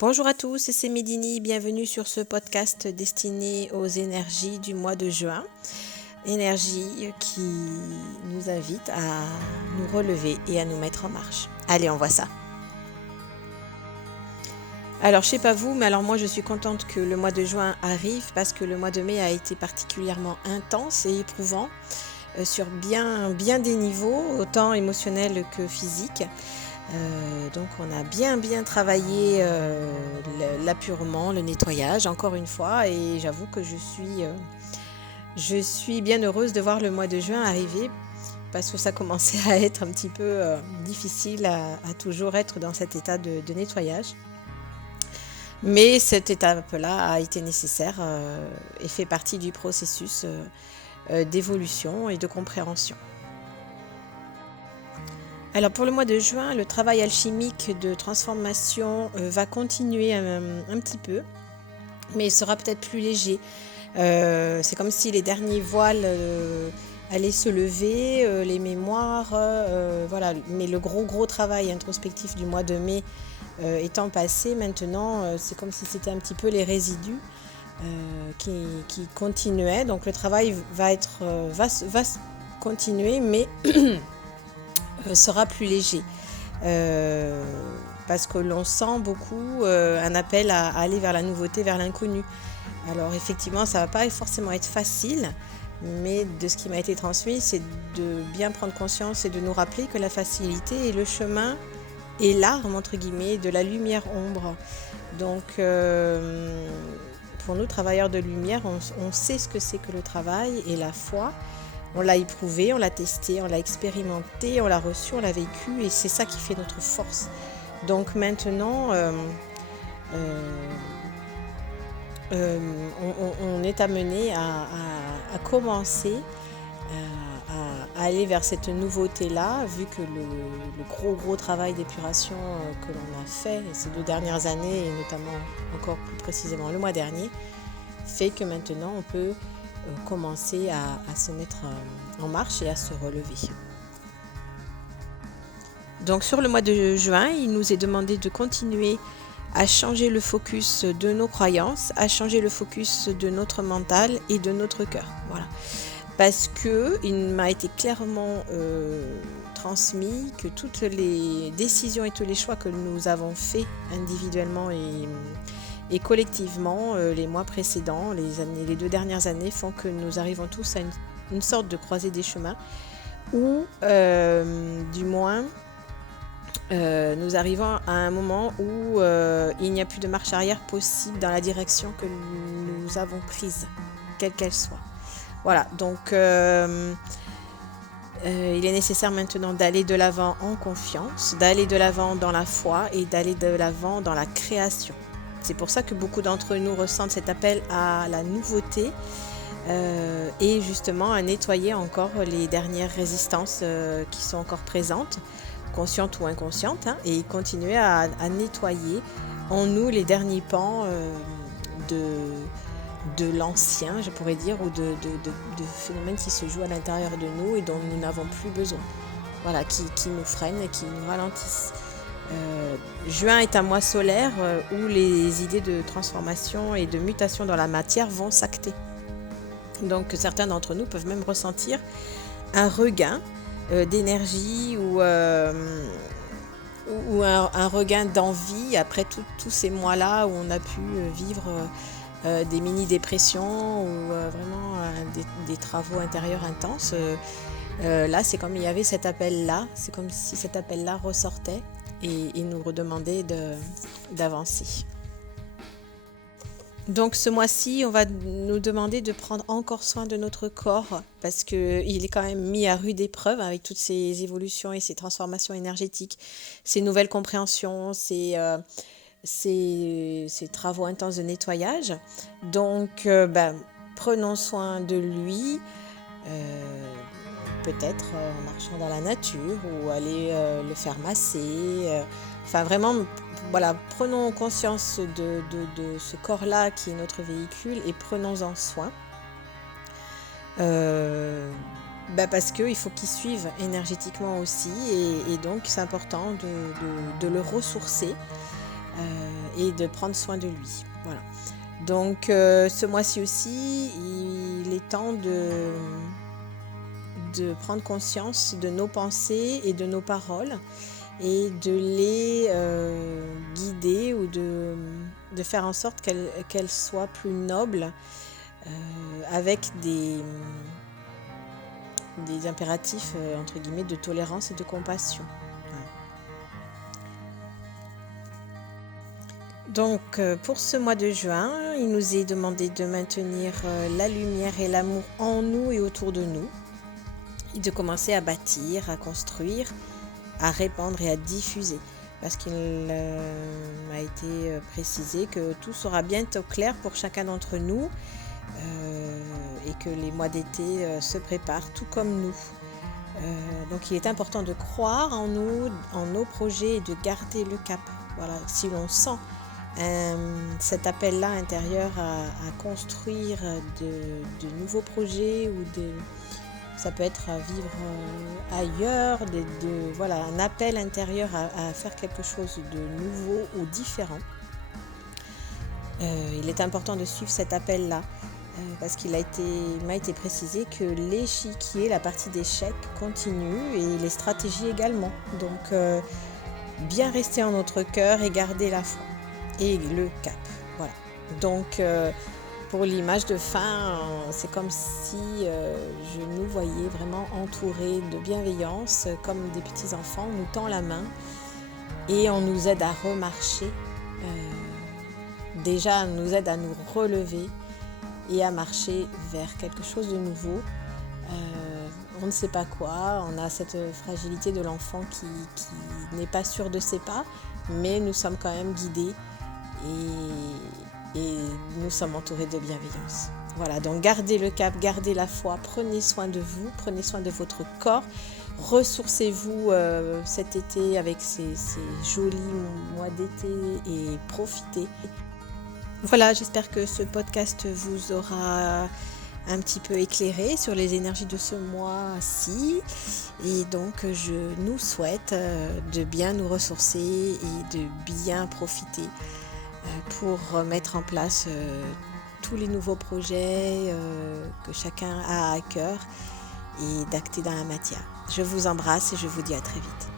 Bonjour à tous, c'est Médini, bienvenue sur ce podcast destiné aux énergies du mois de juin. Énergie qui nous invite à nous relever et à nous mettre en marche. Allez, on voit ça. Alors, je sais pas vous, mais alors moi je suis contente que le mois de juin arrive parce que le mois de mai a été particulièrement intense et éprouvant sur bien des niveaux, autant émotionnels que physiques. Donc on a bien travaillé l'apurement, le nettoyage encore une fois et j'avoue que je suis bien heureuse de voir le mois de juin arriver parce que ça commençait à être un petit peu difficile à toujours être dans cet état de nettoyage. Mais cette étape-là a été nécessaire et fait partie du processus d'évolution et de compréhension. Alors pour le mois de juin, le travail alchimique de transformation va continuer un petit peu, mais il sera peut-être plus léger. C'est comme si les derniers voiles allaient se lever, les mémoires, voilà. Mais le gros travail introspectif du mois de mai étant passé, maintenant c'est comme si c'était un petit peu les résidus qui continuaient. Donc le travail va continuer, mais sera plus léger. Parce que l'on sent beaucoup un appel à aller vers la nouveauté, vers l'inconnu. Alors effectivement, ça ne va pas forcément être facile, mais de ce qui m'a été transmis, c'est de bien prendre conscience et de nous rappeler que la facilité est le chemin et l'arme, entre guillemets, de la lumière-ombre. Donc, pour nous, travailleurs de lumière, on sait ce que c'est que le travail et la foi. On l'a éprouvé, on l'a testé, on l'a expérimenté, on l'a reçu, on l'a vécu et c'est ça qui fait notre force. Donc maintenant, on est amené à commencer à aller vers cette nouveauté-là, vu que le gros travail d'épuration que l'on a fait ces 2 dernières années, et notamment encore plus précisément le mois dernier, fait que maintenant on peut commencer à se mettre en marche et à se relever. Donc sur le mois de juin, il nous est demandé de continuer à changer le focus de nos croyances, à changer le focus de notre mental et de notre cœur. Voilà. Parce que il m'a été clairement transmis que toutes les décisions et tous les choix que nous avons faits individuellement et collectivement, les mois précédents, les 2 dernières années font que nous arrivons tous à une sorte de croisée des chemins où, du moins, nous arrivons à un moment où il n'y a plus de marche arrière possible dans la direction que nous avons prise, quelle qu'elle soit. Voilà, donc il est nécessaire maintenant d'aller de l'avant en confiance, d'aller de l'avant dans la foi et d'aller de l'avant dans la création. C'est pour ça que beaucoup d'entre nous ressentent cet appel à la nouveauté et justement à nettoyer encore les dernières résistances qui sont encore présentes, conscientes ou inconscientes, hein, et continuer à nettoyer en nous les derniers pans de l'ancien, je pourrais dire, ou de phénomènes qui se jouent à l'intérieur de nous et dont nous n'avons plus besoin. Voilà, qui nous freinent et qui nous ralentissent. Juin est un mois solaire où les idées de transformation et de mutation dans la matière vont s'acter. Donc certains d'entre nous peuvent même ressentir un regain d'énergie ou un regain d'envie après tous ces mois-là où on a pu vivre des mini-dépressions ou vraiment des travaux intérieurs intenses. Là, c'est comme il y avait cet appel-là, c'est comme si cet appel-là ressortait et nous redemandait d'avancer. Donc ce mois-ci, on va nous demander de prendre encore soin de notre corps parce qu'il est quand même mis à rude épreuve avec toutes ces évolutions et ces transformations énergétiques, ces nouvelles compréhensions, ces travaux intenses de nettoyage. Donc prenons soin de lui, peut-être en marchant dans la nature ou aller le faire masser. Enfin vraiment, voilà, prenons conscience de ce corps-là qui est notre véhicule et prenons-en soin. Parce qu'il faut qu'il suive énergétiquement aussi et donc c'est important de le ressourcer et de prendre soin de lui. Voilà. Donc ce mois-ci aussi, il est temps de prendre conscience de nos pensées et de nos paroles et de les guider ou de faire en sorte qu'elles soient plus nobles avec des impératifs entre guillemets de tolérance et de compassion. Voilà. Donc pour ce mois de juin, il nous est demandé de maintenir la lumière et l'amour en nous et autour de nous, et de commencer à bâtir, à construire, à répandre et à diffuser. Parce qu'il m'a été précisé que tout sera bientôt clair pour chacun d'entre nous et que les mois d'été se préparent tout comme nous. Donc il est important de croire en nous, en nos projets et de garder le cap. Voilà, si l'on sent cet appel-là intérieur à construire de nouveaux projets ou ça peut être à vivre ailleurs, voilà, un appel intérieur à faire quelque chose de nouveau ou différent. Il est important de suivre cet appel-là parce qu'il m'a été précisé que l'échiquier, la partie d'échec continue et les stratégies également. Donc bien rester en notre cœur et garder la foi et le cap. Voilà. Donc pour l'image de fin, c'est comme si je nous voyais vraiment entourés de bienveillance, comme des petits enfants. On nous tend la main et on nous aide à remarcher. Déjà, on nous aide à nous relever et à marcher vers quelque chose de nouveau. On ne sait pas quoi, on a cette fragilité de l'enfant qui n'est pas sûr de ses pas, mais nous sommes quand même guidés et nous sommes entourés de bienveillance. Voilà, donc gardez le cap, gardez la foi, prenez soin de vous, prenez soin de votre corps, ressourcez-vous cet été avec ces jolis mois d'été et profitez. Voilà, j'espère que ce podcast vous aura un petit peu éclairé sur les énergies de ce mois-ci et donc je nous souhaite de bien nous ressourcer et de bien profiter pour mettre en place tous les nouveaux projets que chacun a à cœur et d'acter dans la matière. Je vous embrasse et je vous dis à très vite.